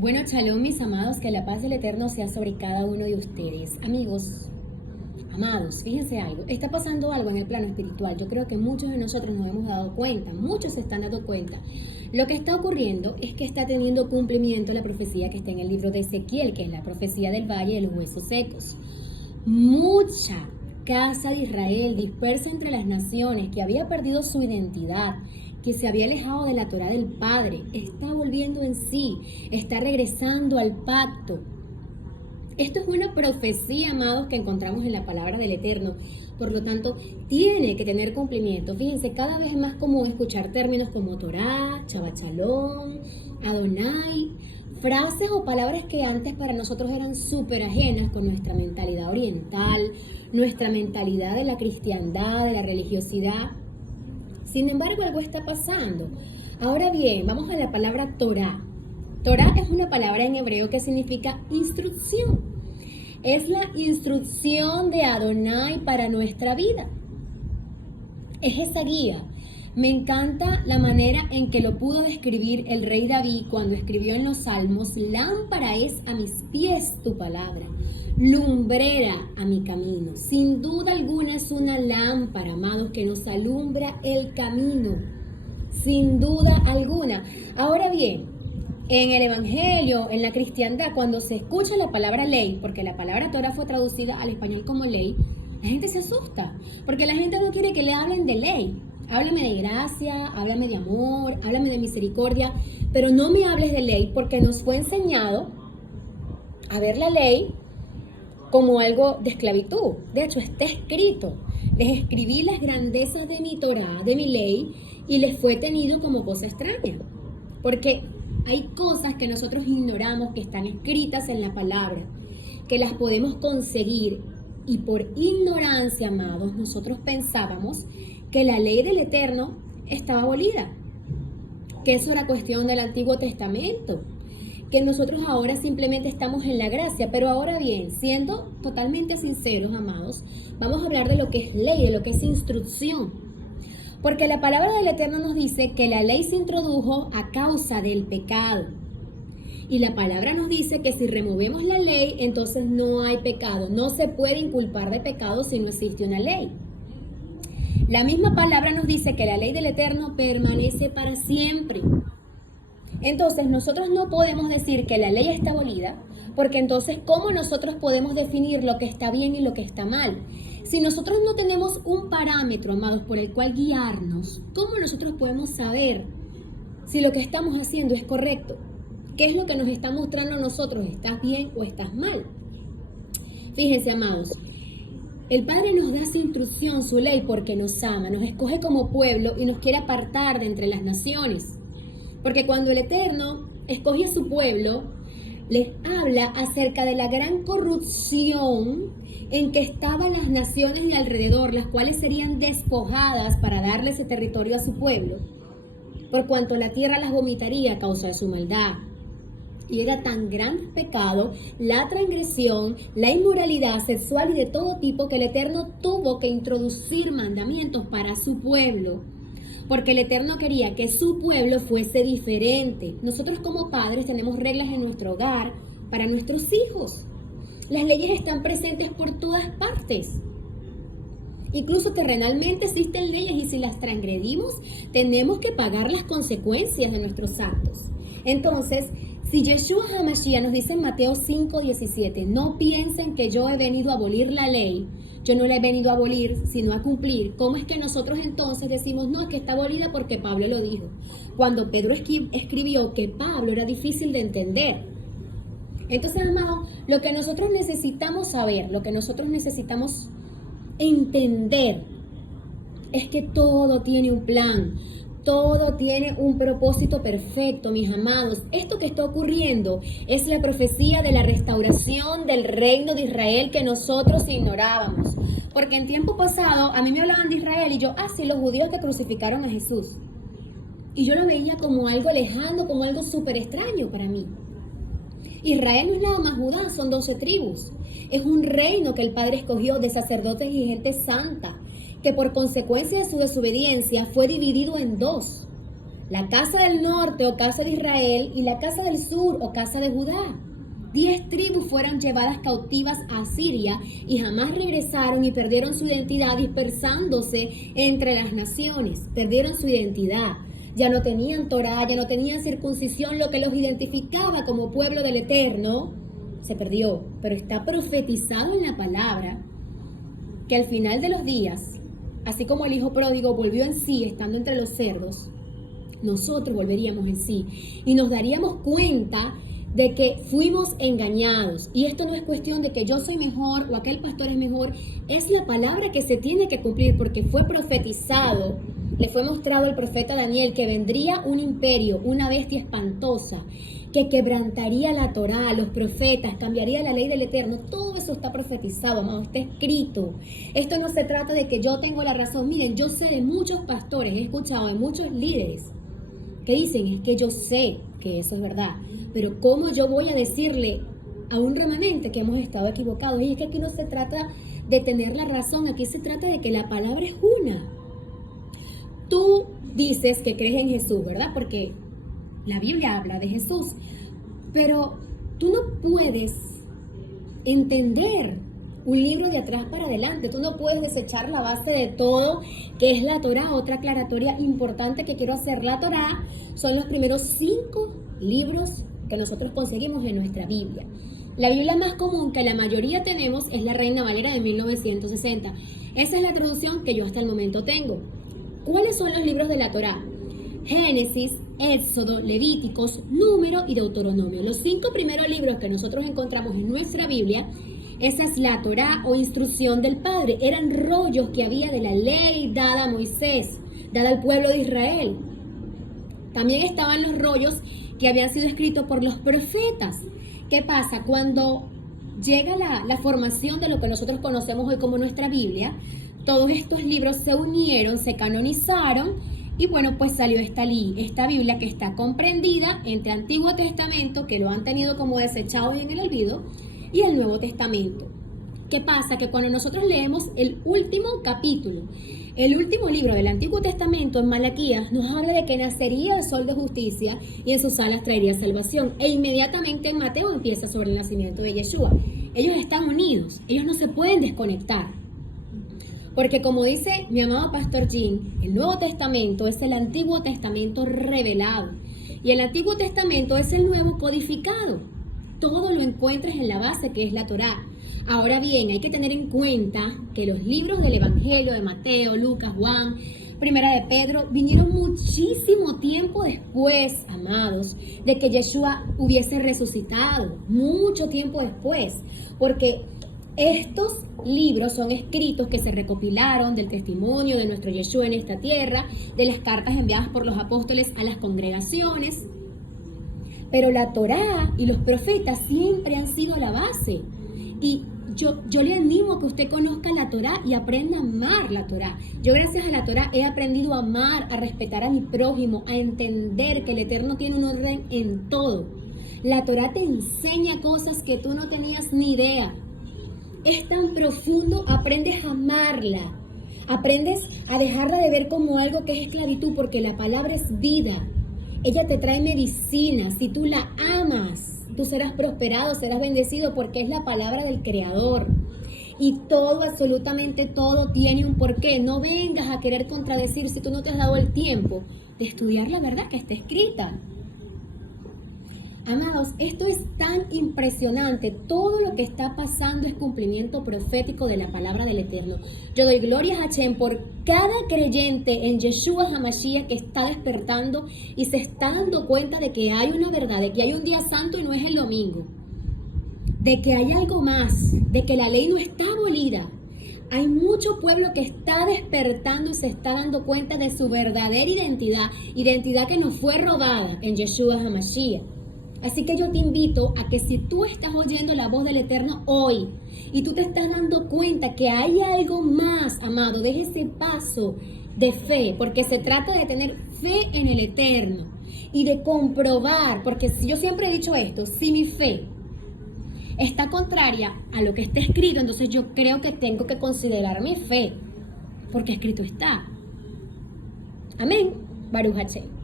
Bueno, shalom, mis amados, que la paz del Eterno sea sobre cada uno de ustedes. Amigos, amados, fíjense algo, está pasando algo en el plano espiritual. Yo creo que muchos de nosotros nos hemos dado cuenta, muchos se están dando cuenta. Lo que está ocurriendo es que está teniendo cumplimiento la profecía que está en el libro de Ezequiel, que es la profecía del valle de los huesos secos. Mucha casa de Israel dispersa entre las naciones, que había perdido su identidad, que se había alejado de la Torá del Padre, está volviendo en sí, está regresando al pacto. Esto es una profecía, amados, que encontramos en la palabra del Eterno. Por lo tanto, tiene que tener cumplimiento. Fíjense, cada vez es más común escuchar términos como Torá, Shabbat Shalom, Adonai, frases o palabras que antes para nosotros eran súper ajenas con nuestra mentalidad oriental, nuestra mentalidad de la cristiandad, de la religiosidad. Sin embargo, algo está pasando. Ahora bien, vamos a la palabra Torá. Torá es una palabra en hebreo que significa instrucción. Es la instrucción de Adonai para nuestra vida. Es esa guía. Me encanta la manera en que lo pudo describir el rey David cuando escribió en los Salmos: lámpara es a mis pies tu palabra, lumbrera a mi camino. Sin duda alguna es una lámpara, amados, que nos alumbra el camino. Sin duda alguna. Ahora bien, en el Evangelio, en la cristiandad, cuando se escucha la palabra ley, porque la palabra Torah fue traducida al español como ley, la gente se asusta, porque la gente no quiere que le hablen de ley. Háblame de gracia, háblame de amor, háblame de misericordia, pero no me hables de ley, porque nos fue enseñado a ver la ley como algo de esclavitud. De hecho, está escrito: les escribí las grandezas de mi Torá, de mi ley, y les fue tenido como cosa extraña. Porque hay cosas que nosotros ignoramos, que están escritas en la palabra, que las podemos conseguir, y por ignorancia, amados, nosotros pensábamos que la ley del Eterno estaba abolida, que eso era cuestión del Antiguo Testamento, que nosotros ahora simplemente estamos en la gracia. Pero ahora bien, siendo totalmente sinceros, amados, vamos a hablar de lo que es ley, de lo que es instrucción. Porque la palabra del Eterno nos dice que la ley se introdujo a causa del pecado. Y la palabra nos dice que si removemos la ley, entonces no hay pecado. No se puede inculpar de pecado si no existe una ley. La misma palabra nos dice que la ley del Eterno permanece para siempre. Entonces nosotros no podemos decir que la ley está abolida, porque entonces ¿cómo nosotros podemos definir lo que está bien y lo que está mal? Si nosotros no tenemos un parámetro, amados, por el cual guiarnos, ¿cómo nosotros podemos saber si lo que estamos haciendo es correcto? ¿Qué es lo que nos está mostrando a nosotros? ¿Estás bien o estás mal? Fíjense, amados, el Padre nos da su instrucción, su ley, porque nos ama, nos escoge como pueblo y nos quiere apartar de entre las naciones. Porque cuando el Eterno escoge a su pueblo, les habla acerca de la gran corrupción en que estaban las naciones de alrededor, las cuales serían despojadas para darle ese territorio a su pueblo, por cuanto la tierra las vomitaría a causa de su maldad. Y era tan grande el pecado, la transgresión, la inmoralidad sexual y de todo tipo, que el Eterno tuvo que introducir mandamientos para su pueblo. Porque el Eterno quería que su pueblo fuese diferente. Nosotros como padres tenemos reglas en nuestro hogar para nuestros hijos. Las leyes están presentes por todas partes. Incluso terrenalmente existen leyes, y si las transgredimos, tenemos que pagar las consecuencias de nuestros actos. Entonces, si Yeshua HaMashiach nos dice en Mateo 5:17, no piensen que yo he venido a abolir la ley, yo no la he venido a abolir, sino a cumplir. ¿Cómo es que nosotros entonces decimos, no, es que está abolida porque Pablo lo dijo? Cuando Pedro escribió que Pablo era difícil de entender. Entonces, amado, lo que nosotros necesitamos saber, lo que nosotros necesitamos entender, es que todo tiene un plan. Todo tiene un propósito perfecto, mis amados. Esto que está ocurriendo es la profecía de la restauración del reino de Israel que nosotros ignorábamos. Porque en tiempo pasado a mí me hablaban de Israel y yo, sí, los judíos que crucificaron a Jesús. Y yo lo veía como algo lejano, como algo súper extraño para mí. Israel no es nada más Judá, son 12 tribus. Es un reino que el Padre escogió de sacerdotes y gente santa, que por consecuencia de su desobediencia fue dividido en dos. la casa del norte o casa de Israel y la casa del sur o casa de Judá. 10 tribus fueron llevadas cautivas a Siria y jamás regresaron y perdieron su identidad dispersándose entre las naciones. Perdieron su identidad. Ya no tenían Torá, ya no tenían circuncisión, lo que los identificaba como pueblo del Eterno. Se perdió, pero está profetizado en la palabra que al final de los días, así como el hijo pródigo volvió en sí estando entre los cerdos, nosotros volveríamos en sí y nos daríamos cuenta de que fuimos engañados. Y esto no es cuestión de que yo soy mejor o aquel pastor es mejor, es la palabra que se tiene que cumplir porque fue profetizado. Le fue mostrado al profeta Daniel que vendría un imperio, una bestia espantosa, que quebrantaría la Torá, los profetas, cambiaría la ley del Eterno. Todo eso está profetizado, amado, está escrito. Esto no se trata de que yo tengo la razón. Miren, yo sé de muchos pastores, he escuchado de muchos líderes que dicen, es que yo sé que eso es verdad, pero ¿cómo yo voy a decirle a un remanente que hemos estado equivocados? Y es que aquí no se trata de tener la razón, aquí se trata de que la palabra es una. Tú dices que crees en Jesús, ¿verdad? Porque la Biblia habla de Jesús, pero tú no puedes entender un libro de atrás para adelante. Tú no puedes desechar la base de todo, que es la Torá. Otra aclaratoria importante que quiero hacer: la Torá son los primeros 5 libros que nosotros conseguimos en nuestra Biblia. La Biblia más común que la mayoría tenemos es la Reina Valera de 1960. Esa es la traducción que yo hasta el momento tengo. ¿Cuáles son los libros de la Torá? Génesis, Éxodo, Levíticos, Número y Deuteronomio. Los 5 primeros libros que nosotros encontramos en nuestra Biblia, esa es la Torá o instrucción del Padre. Eran rollos que había de la ley dada a Moisés, dada al pueblo de Israel. También estaban los rollos que habían sido escritos por los profetas. ¿Qué pasa? Cuando llega la formación de lo que nosotros conocemos hoy como nuestra Biblia, todos estos libros se unieron, se canonizaron y bueno, pues salió esta Biblia que está comprendida entre Antiguo Testamento, que lo han tenido como desechado y en el olvido, y el Nuevo Testamento. ¿Qué pasa? Que cuando nosotros leemos el último capítulo, el último libro del Antiguo Testamento, en Malaquías, nos habla de que nacería el sol de justicia y en sus alas traería salvación. E inmediatamente en Mateo empieza sobre el nacimiento de Yeshua. Ellos están unidos, ellos no se pueden desconectar. Porque como dice mi amado Pastor Jim, el Nuevo Testamento es el Antiguo Testamento revelado. Y el Antiguo Testamento es el Nuevo codificado. Todo lo encuentras en la base que es la Torá. Ahora bien, hay que tener en cuenta que los libros del Evangelio de Mateo, Lucas, Juan, Primera de Pedro, vinieron muchísimo tiempo después, amados, de que Yeshua hubiese resucitado. Mucho tiempo después. Porque estos libros son escritos que se recopilaron del testimonio de nuestro Yeshua en esta tierra, de las cartas enviadas por los apóstoles a las congregaciones. Pero la Torá y los profetas siempre han sido la base. Y yo le animo a que usted conozca la Torá y aprenda a amar la Torá. Yo gracias a la Torá he aprendido a amar, a respetar a mi prójimo, a entender que el Eterno tiene un orden en todo. La Torá te enseña cosas que tú no tenías ni idea. Es tan profundo, aprendes a amarla. Aprendes a dejarla de ver como algo que es esclavitud, porque la palabra es vida. Ella te trae medicina. Si tú la amas, tú serás prosperado, serás bendecido, porque es la palabra del Creador. Y todo, absolutamente todo, tiene un porqué. No vengas a querer contradecir si tú no te has dado el tiempo de estudiar la verdad que está escrita. Amados, esto es tan impresionante. Todo lo que está pasando es cumplimiento profético de la palabra del Eterno. Yo doy gloria a Hashem por cada creyente en Yeshua HaMashiach que está despertando y se está dando cuenta de que hay una verdad, de que hay un día santo y no es el domingo, de que hay algo más, de que la ley no está abolida. Hay mucho pueblo que está despertando y se está dando cuenta de su verdadera identidad que nos fue robada en Yeshua HaMashiach. Así que yo te invito a que si tú estás oyendo la voz del Eterno hoy y tú te estás dando cuenta que hay algo más, amado, deje ese paso de fe, porque se trata de tener fe en el Eterno y de comprobar, porque yo siempre he dicho esto, si mi fe está contraria a lo que está escrito, entonces yo creo que tengo que considerar mi fe, porque escrito está. Amén. Baruch Hashem.